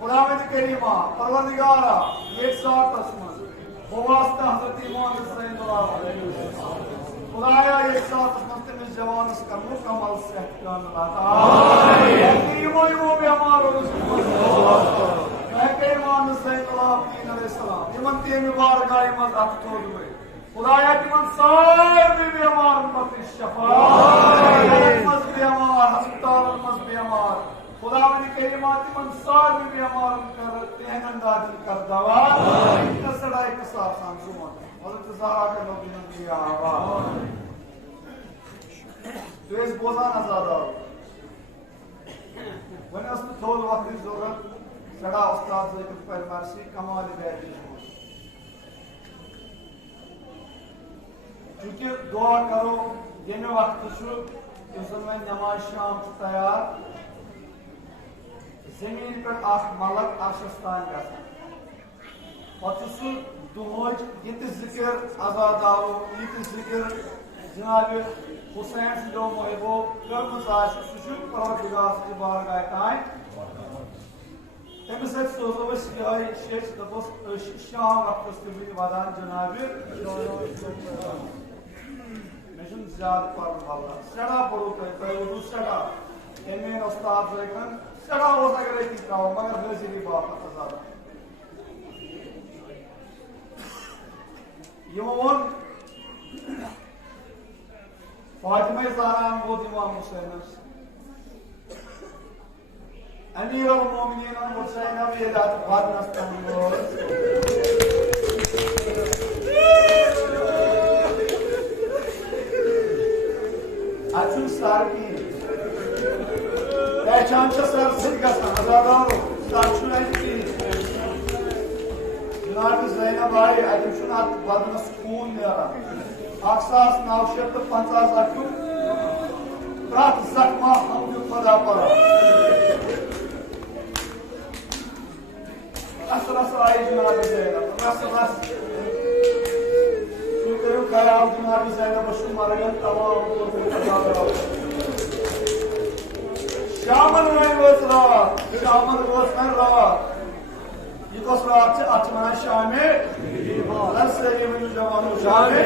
खुदावंद करीमा परवरदिगारा एक साथ असमन वास्ता हजरत इमाम हुसैन खुदाया एक साथ असमन तमिस जवानस का मुकम्मल सेहत का अता आमीन इमो बेमार मैं के इमाम हुसैन अलैहिस्सलाम इमन ते मुबारक इमन अत तोद खुदाया तिमन सारे बेमार मत शफा मस बेमार अस्पताल मस बेमार खुदावंद करीमा तिमन सारे बेमार कर तेहनंदाज कर दवा कसड़ा एक साफ सांसुमन हजरत ज़हरा के नबी ने दिया आवाज द्वेष बोझान आजाद वन अस थोड़ वक्त जरूरत सड़ा उस्ताद से पर मर्सी कमाल बैठी क्योंकि दुआ करो यमे वक्त में नमाज शाम तैयार जमीन पर मलक आशस्तान गु दुहज ये जिक्र आजाद आओ ये जिक्र जनाब हुसैन सो महबो कर्म परवरदिगार सच बारगाह तान तमिस सोजो शेष दपोस शाम वक्त वदान जनाब मे ज्यादा पर सड़ा पढ़ो तुम सड़ा एमेन उस्ताद सड़ा अगर अति त्रो मगर हाजिरी बापत आजाद योन फातिमा ज़हरा वोत इमाम हुसैन अमीर अल मोमिनीन हुसैन वेदात बदनस अच्छु सर की पहचान सर सिद्ध गसान आजादारो सर की जनाब ज़ैनब आई अत बदनस खून नेरान 1950 अटू प्रत जख्मा हम खुदा पर रस आई जनाब ज़ैनब रस करो ख्याल जनाब ज़ैनब मरगन तमाम शामन रात शामन रात ये रात से अचमना शामे जवानों शामे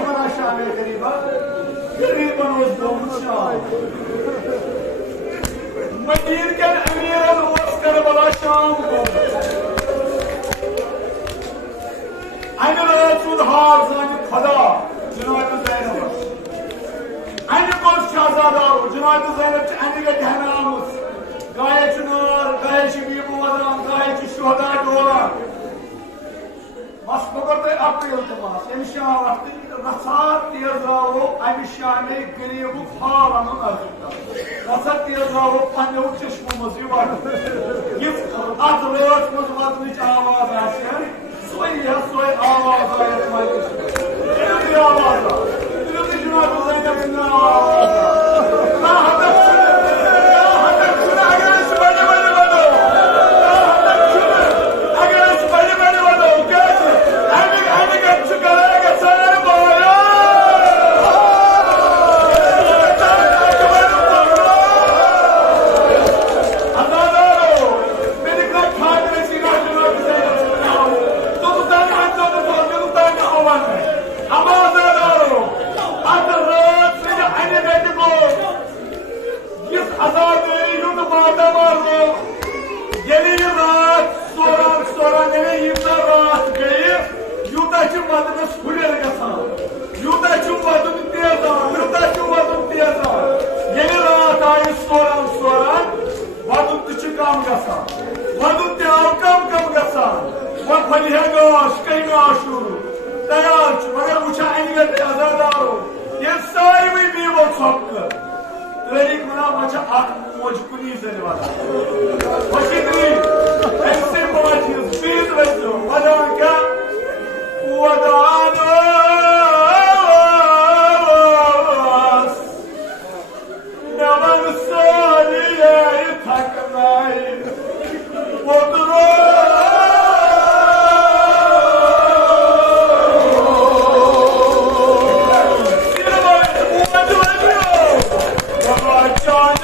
मना शामे गरीबा गरीबन शाम मदीन के अमीर करबला शाम को हार जान खुदा जनाब ज़ैनब शहजादा जनाब ज़ैनब अन गहनाम गाय नार गाय बीमो वदान गाय शोहदा डोलान मस मगर तुम अपील तमास यम शाम वक्त रसार तेज द्रावो अमि शामे गरीब हाल अन रसा तेज द्रावो पन्नो चश्मो मज अत रात मज वतनच आवाज सोई आवाज आवाज जनाब Zainab John,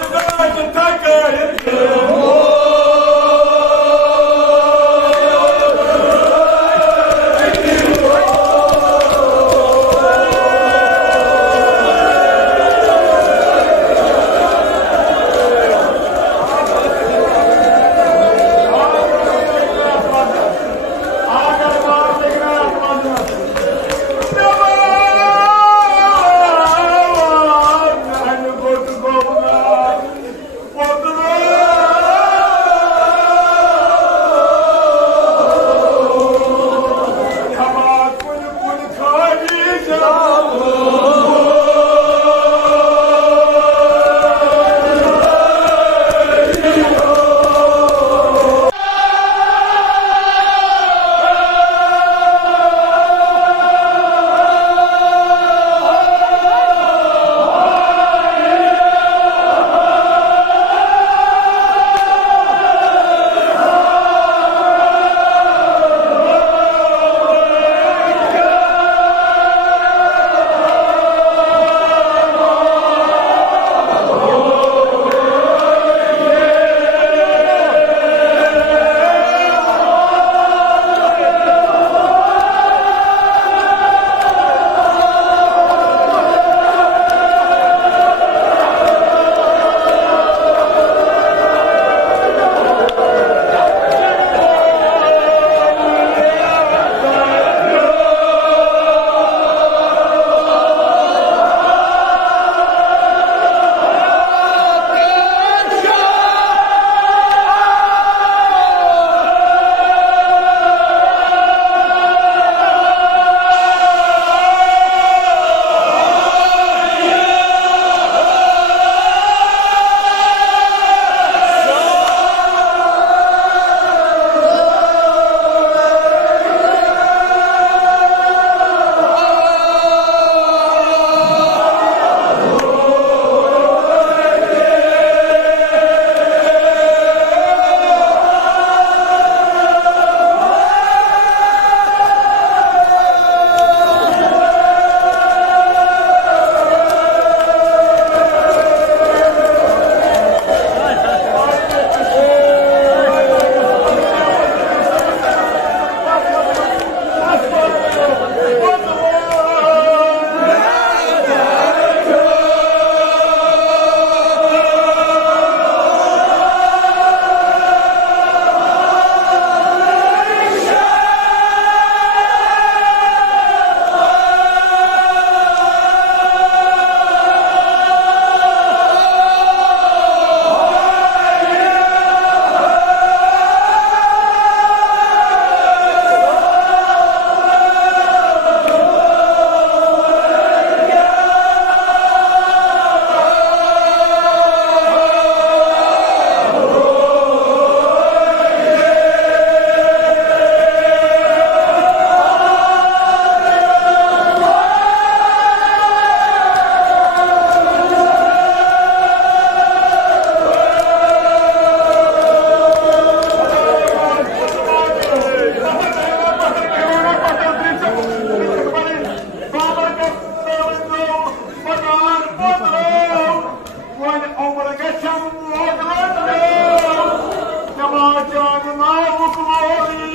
canına mutlu olayım.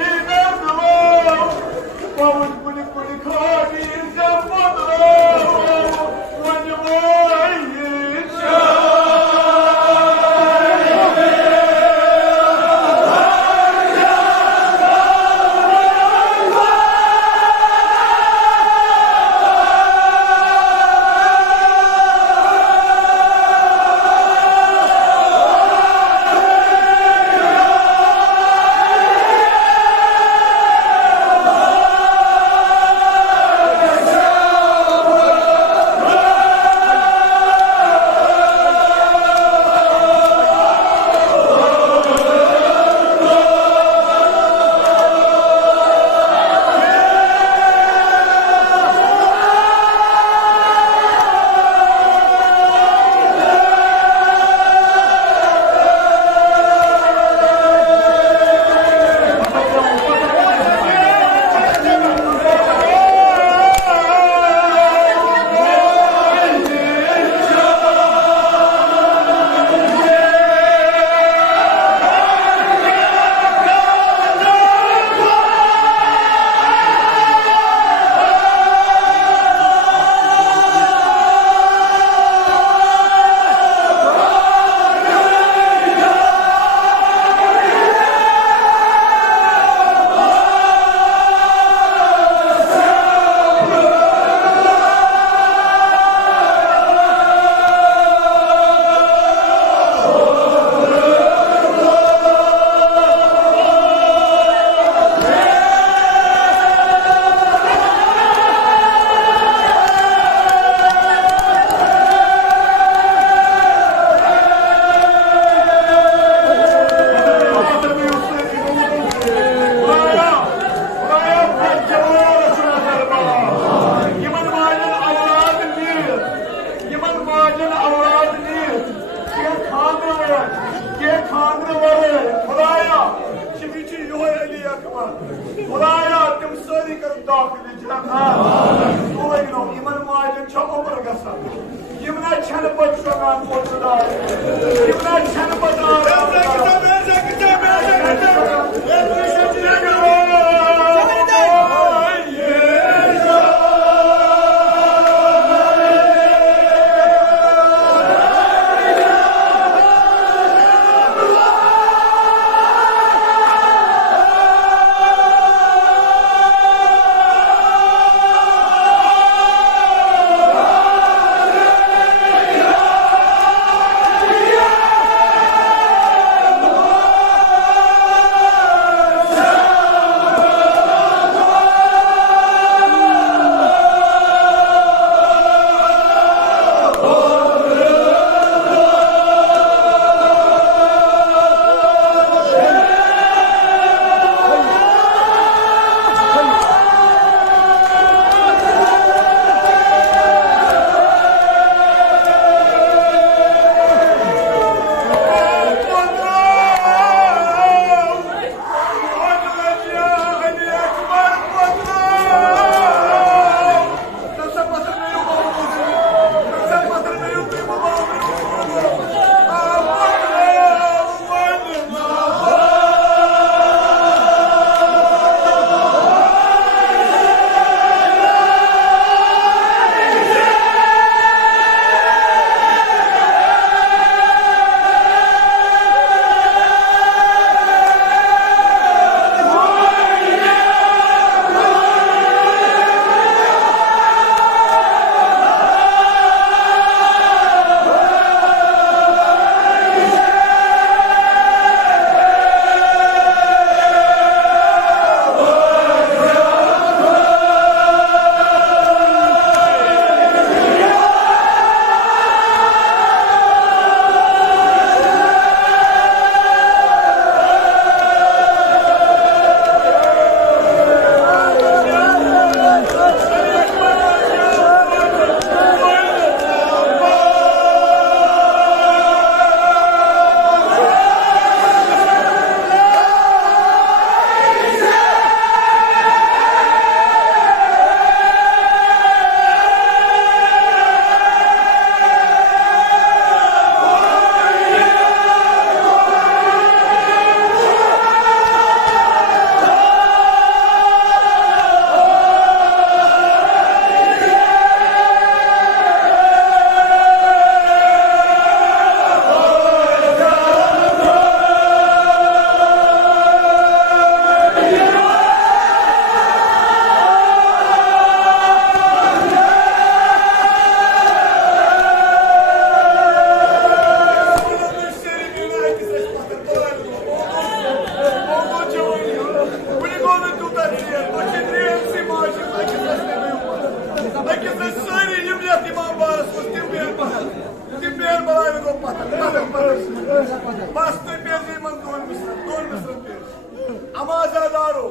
Bavuş bulik bulik haliyeceğim bana. बस तुम पेजी मन दोन मिश्रण पेज अमाजादारो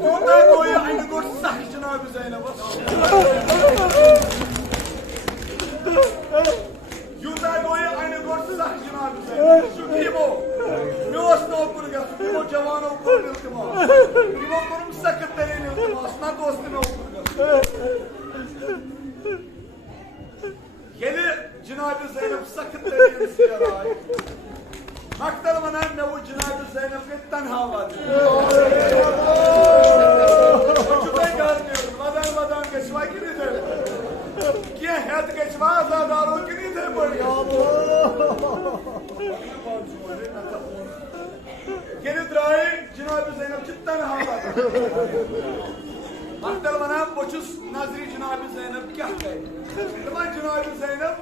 यूता गोया अन गोट सख जनाब ज़ैनब यूता गोया अन गोट सख जनाब ज़ैनब शुकीबो मेओस नौकर गस वो जवानों को इल्तिमास वो करम सख्त तरीन इल्तिमास ना दोस्त नौकर गस ये जनाब ज़ैनब सख्त तरीन से आए मक्तल वना मैं वो जनाब ज़ैनब के तन्हा वाद चुपे कर दे वदान के सिवा की नहीं दे क्या है तो के सिवा आजादारों की नहीं दे बढ़िया ये द्राई जनाब ज़ैनब के तन्हा वाद मक्तल वना बचुस नाज़री जनाब ज़ैनब क्या है तमाम जनाब ज़ैनब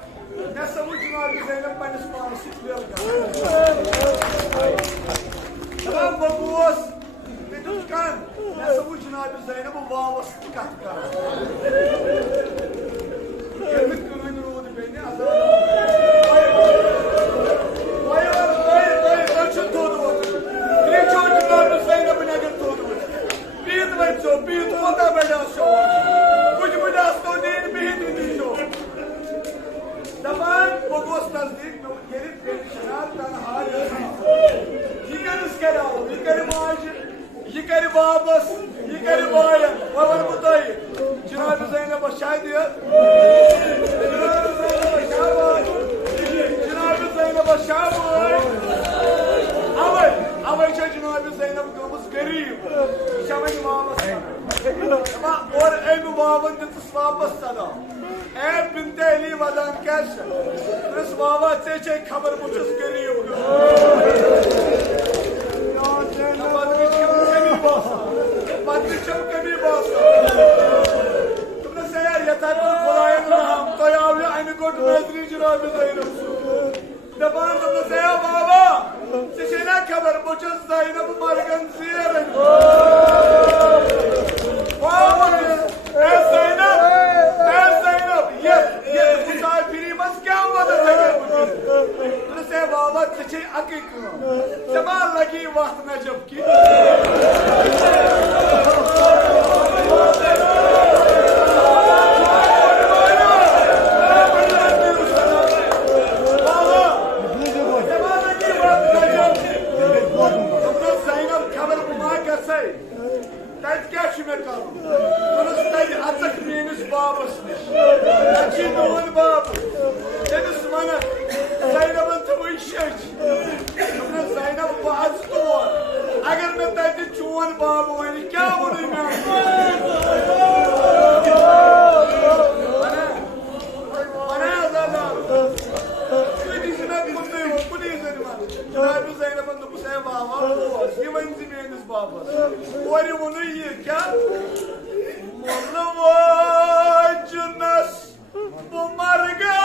मैं सब जनाब ज़ैनब पन्निस पानस सिद्ध तमाम बबूस बिदुल कान मैं सब जनाब ज़ैनब वावस कत कर ये कन रोद बेने आजाद बीत होता बैठा शो कुछ मुझे तो दिन बीत नहीं शो दबान बगोस नजदीक में ये पेशना तन्हा ये कर इसके लाओ ये कर माज ये कर वापस ये कर बायन और बताइए जनाब ज़ैनब शायद जनाब ज़ैनब शाबाश अवै जनाब ज़ैनब गमस गरीब शमन वापस और एम वावन दिस वापस सदा ए बिनते अली वदान कैश इस वावा से खबर मुझस गरीब पत्रिचम कभी बास तुमने से यार यथार्थ खुदाए रहम तो याव अन गोट नजरी जनाब ज़ैनब दबान तुमने से बाबा से ना खबर मुझस ज़ैनब मरगन सियर जमाल लगी वक्त न जबकि खबर बुमा गई तत क्या मे कर तत अचक मीनिस बाबस नश मोहन बाब तमिस वन ज़ैनबन थी शच ज़ैनब बह तोर अगर मे तत चोन बाब वन क्या वो जनाब ज़ैनबन दोपस है बाबा ये वन मेनिस बाबस और वो ये क्या मोलवाजुनस वो मर गया